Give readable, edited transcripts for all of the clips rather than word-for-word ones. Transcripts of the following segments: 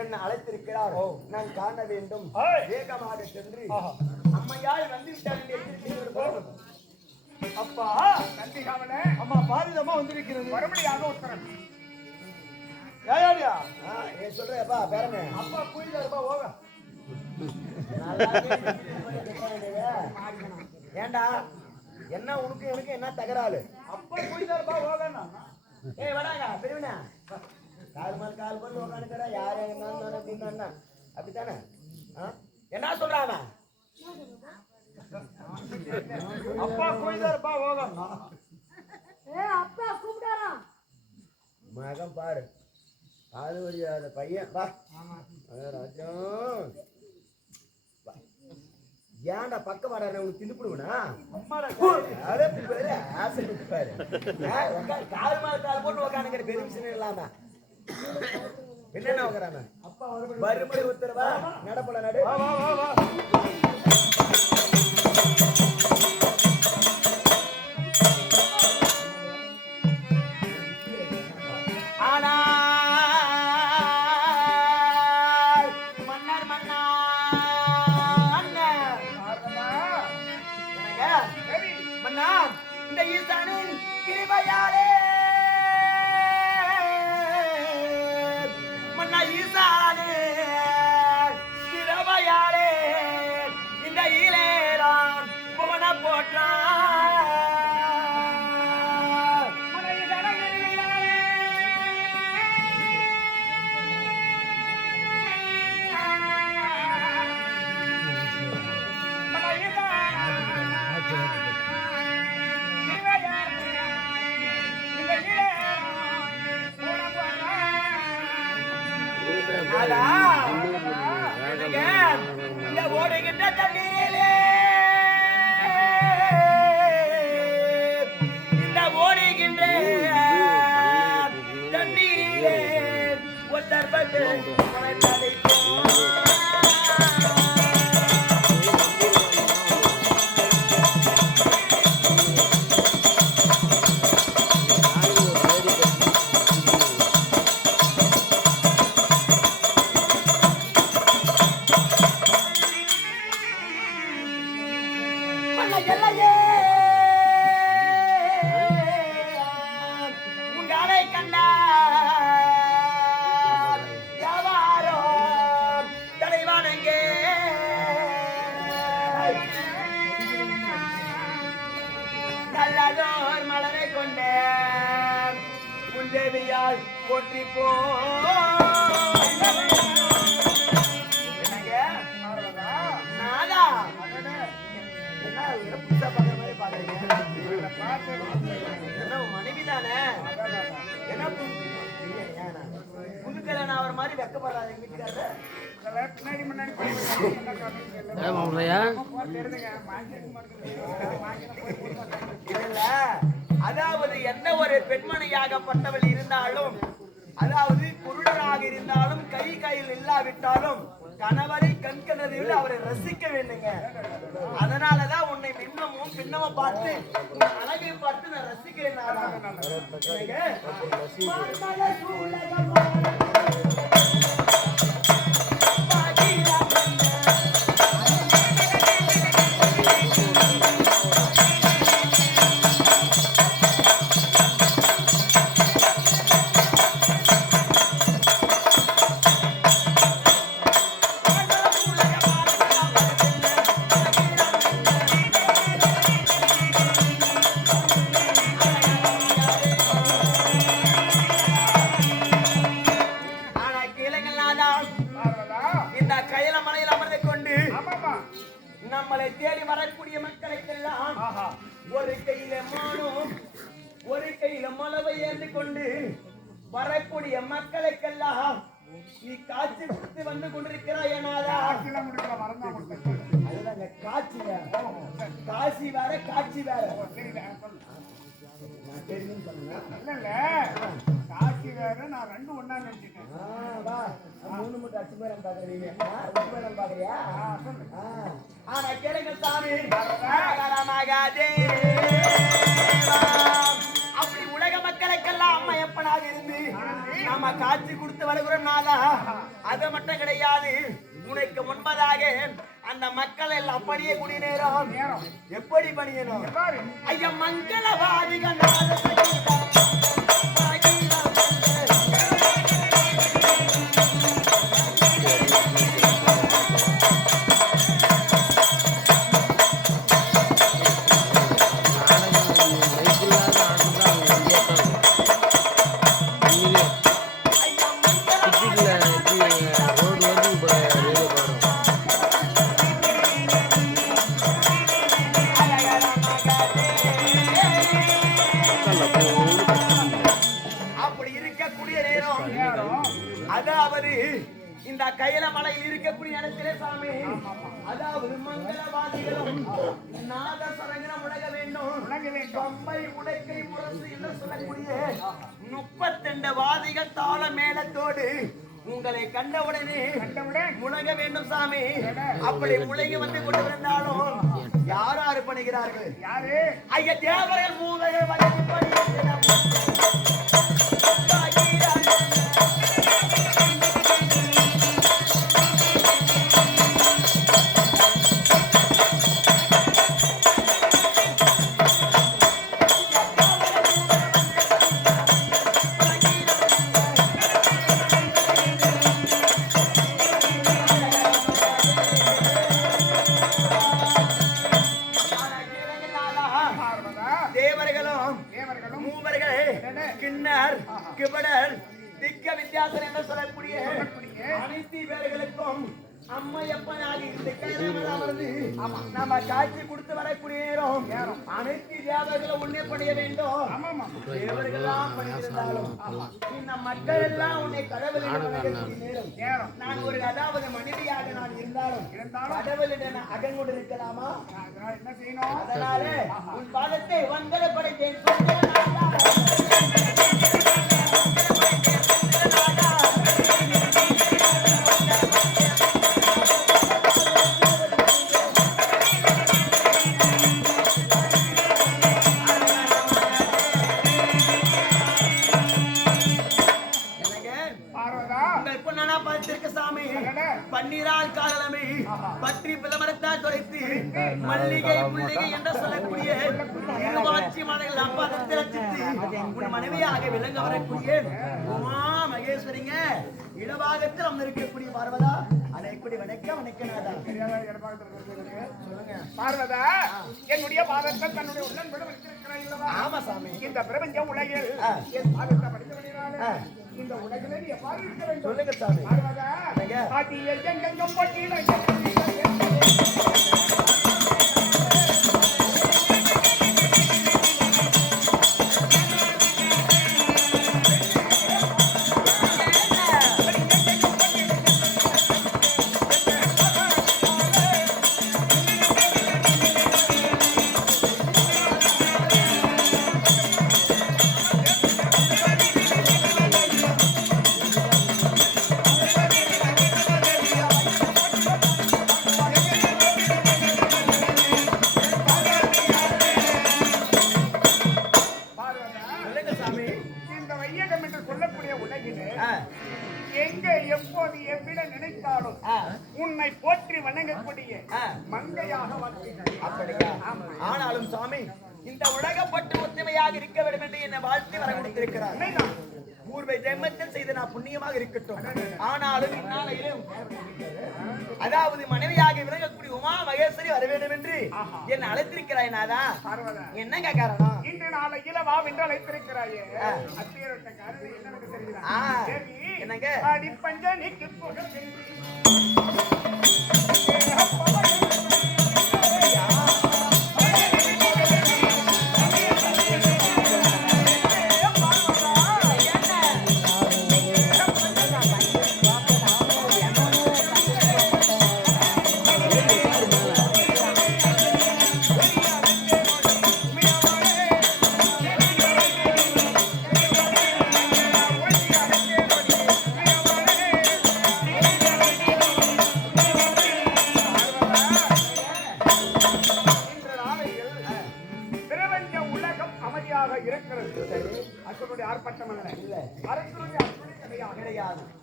என்ன அழைத்திருக்கிறார், நான் காண வேண்டும். வேகமாக சென்று அம்மையாய் வந்துவிட்டார். அப்பா நந்திகாவனே, அம்மா பாரிதமா வந்திருக்கிறது, மறுபடியாக உத்தரவு. ஏயாடியா சொல்றேப்பா பேரனே, அப்பா புரியுதாப்பா போக. ஏண்டா என்ன உனக்கு எனக்கு என்ன தகராறு? அப்பா புரியுதாப்பா போகண்ணா. ஏய் வடாங்க பெரியவனே, கால் பண்ணி உட்காந்துக்கிறா. யாரு என்ன அப்படித்தானே? என்ன சொல்றாங்க? அப்பா போய்தாருப்பா போகணும். அப்பா கூப்பிட்டாரா? மகன் பாரு, காது வழியாத பையன் வா. ராஜம் ஏன்டா பக்கம் வர உனக்கு தின்னுப்பிடுவனா? ஆசை பாரு, கால் மேல கால் போட்டு உக்காந்துக்கிற பெரிய விஷயம் இல்லாம என்னென்ன உக்காராம மறுபடி உத்தரவா நடப்பல நடு. இந்த ஈசானின் கிருபையாலே மன்னா ஈசானே கிருபையாலே இந்த ஈலேரான் புவன போற்றான். இந்த ஓடுகின்ற தண்ணீரிலே, இந்த ஓடுகின்ற தண்ணீரிலே ஒத்தற்பட்டு உங்களை கண்டா யாவாரோ தலைவானங்கே நல்லதோர் மலரை கொண்ட முந்தேவியால் போற்றி போ. மனைவிதானே என்ன புதுக்கல நான் ஒரு மாதிரி வெக்கப்படாத வீட்டுக்காரர். அதாவது எந்த ஒரு பெண்மணியாகப்பட்டவள் இருந்தாலும், அதாவது குருடராக இருந்தாலும், கையில் இல்லாவிட்டாலும் கணவரை கண்கணதில் அவரை ரசிக்க வேண்டுங்க. அதனாலதான் உன்னை பின்னமும் பின்னமும் பார்த்து அழகை பார்த்து நான் ரசிக்கிறேன். இந்த கையில மலையில் அமர்ந்து கொண்டு நம்மளை தேடி வரக்கூடிய மக்களுக்கெல்லாம் ஒரு கையில மானும் ஒரு கையில மலவை ஏந்தி கொண்டு வரக்கூடிய மக்களுக்கெல்லாம் காட்சி கொடுத்து வந்து கொண்டிருக்கிறாய் நாதா. ஆட்சிலாம் முடிக்கல மறந்தா கொடுத்தேன். அதுதாங்க காட்சி வேற, காசி வேற, காட்சி வேற. நான் தெரியும்னு சொன்னேன். இல்ல காட்சி வேற, நான் ரெண்டும் ஒண்ணா நினைச்சிட்டேன். வா, 3 மட்டும் அச்சு பேரம் பாக்குறீங்க, உண்மையிடம் பாக்குறியா? ஆனா கேளுங்க சாமி. அப்படி உலக மக்களுக்கெல்லாம் அம்மா எப்பனாக இருந்து நம்ம காட்சி கொடுத்து வருகிறோம் நாதா. அது மட்டும் கிடையாது, உனக்கு முன்பதாக அந்த மக்கள் எல்லாம் அப்படியே குடி நேரம் எப்படி பணியணும்? ஐயா மங்களவாதிகள் அதாவது இந்த கையில மலையில் இருக்கக்கூடிய இடத்திலே சாமி, அதாவது மங்களவாதிகளும் நாதசரங்கனம் முழங்க வேண்டும். பம்பை உடைக்கை முரசு என்று சொல்லக்கூடிய 32 வாதிகள் தாள மேளத்தோடு உங்களை கண்டவுடனே முழங்க வேண்டும் சாமி. அப்படி முழங்கி வந்து கொண்டிருந்தாலும் யார் யாரு பண்ணுகிறார்கள்? ஐயா தேவர்கள் மூவர்கள் கிபடர் திக்க வித்தியாசம் என்று சொல்லக்கூடிய அனைத்து பேர்களுக்கும் அம்மையப்பனாகி இந்த கையில அமர்ந்து நம்ம காட்சி கொடுத்து வரக்கூடிய நேரம் அனைத்து தேவர்களும் உன்னை பணிய வேண்டும். தேவர்கள்லாம் பணியிருந்தாலும் இந்த மக்கள் எல்லாம் உன்னை கடவுளிடம் நேரம் நான் ஒரு அதாவது மனிதியாக நான் இருந்தாலும் கடவுளிடம் அகங்கொண்டு இருக்கலாமா? என்ன செய்யணும்? அதனால உன் பாதத்தை வந்தட படைத்தேன். பன்னீரால் காலமே பற்றி பிளமரத்தால் தொலைத்து மல்லிகை முல்லிகை என்று சொல்லக்கூடிய இருவாட்சி மலைகள் அப்பாதத்தில் ரச்சித்து உன் மனைவியாக விளங்க வரக்கூடிய உமா மகேஸ்வரிங்க இடபாகத்தில் அமர்ந்திருக்கக்கூடிய பார்வதா அதை எப்படி வணக்கநாதா. சொல்லுங்க பார்வதா, என்னுடைய பாதத்தை தன்னுடைய உள்ளம் விட வைத்திருக்கிறாய். ஆமா சாமி, இந்த பிரபஞ்சம் உலகில் என் பாதத்தை படித்தவனால இந்த உலகிலே நீ எவ்வாறு இருக்க வேண்டும்? சொல்லுங்க சாமி. பார்வதா, ஆதியை எங்கெங்கும் போட்டியிட உன்னை போற்றி வணங்கக்கூடிய மங்கையாக அப்படியா? ஆனாலும் சாமி, இந்த உலகப்பட்டு ஒத்துமையாக இருக்க வேண்டும் என்று என்னை வாழ்த்து வர கொடுத்திருக்கிறார். பூர்வ ஜென்மத்தில் செய்த நான் புண்ணியமாக இருக்கட்டும். ஆனாலும் இந்நாளையிலும் அதாவது மனைவியாக விளங்கக்கூடிய உமா மகேஸ்வரி வர வேண்டும் என்று என்னை அழைத்திருக்கிறாய் நாதா. என்னங்க காரணம்? இன்று நாளையில வா என்று அழைத்திருக்கிறாயே, அப்பேற்பட்ட காரணம் என்னவென்று தெரியுதா? என்னங்க? அடி பஞ்சனிக்கு புகழ்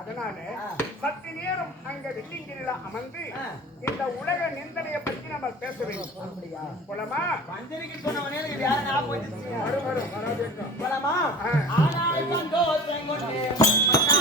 அதனால சற்று நேரம் அங்க வெள்ளிங்கிரில அமர்ந்து ஆ. இந்த உலக நிந்தனையை பற்றி நம்ம பேச வேண்டும். அப்படியா? போலாமா? பஞ்சரிக்கு சொன்னவனே இது வேற நான் போயிடுச்சு. வரும் வராது இருக்கும். போலாமா? ஆ. ஆனால் சந்தோஷம் கொண்டு மன்னா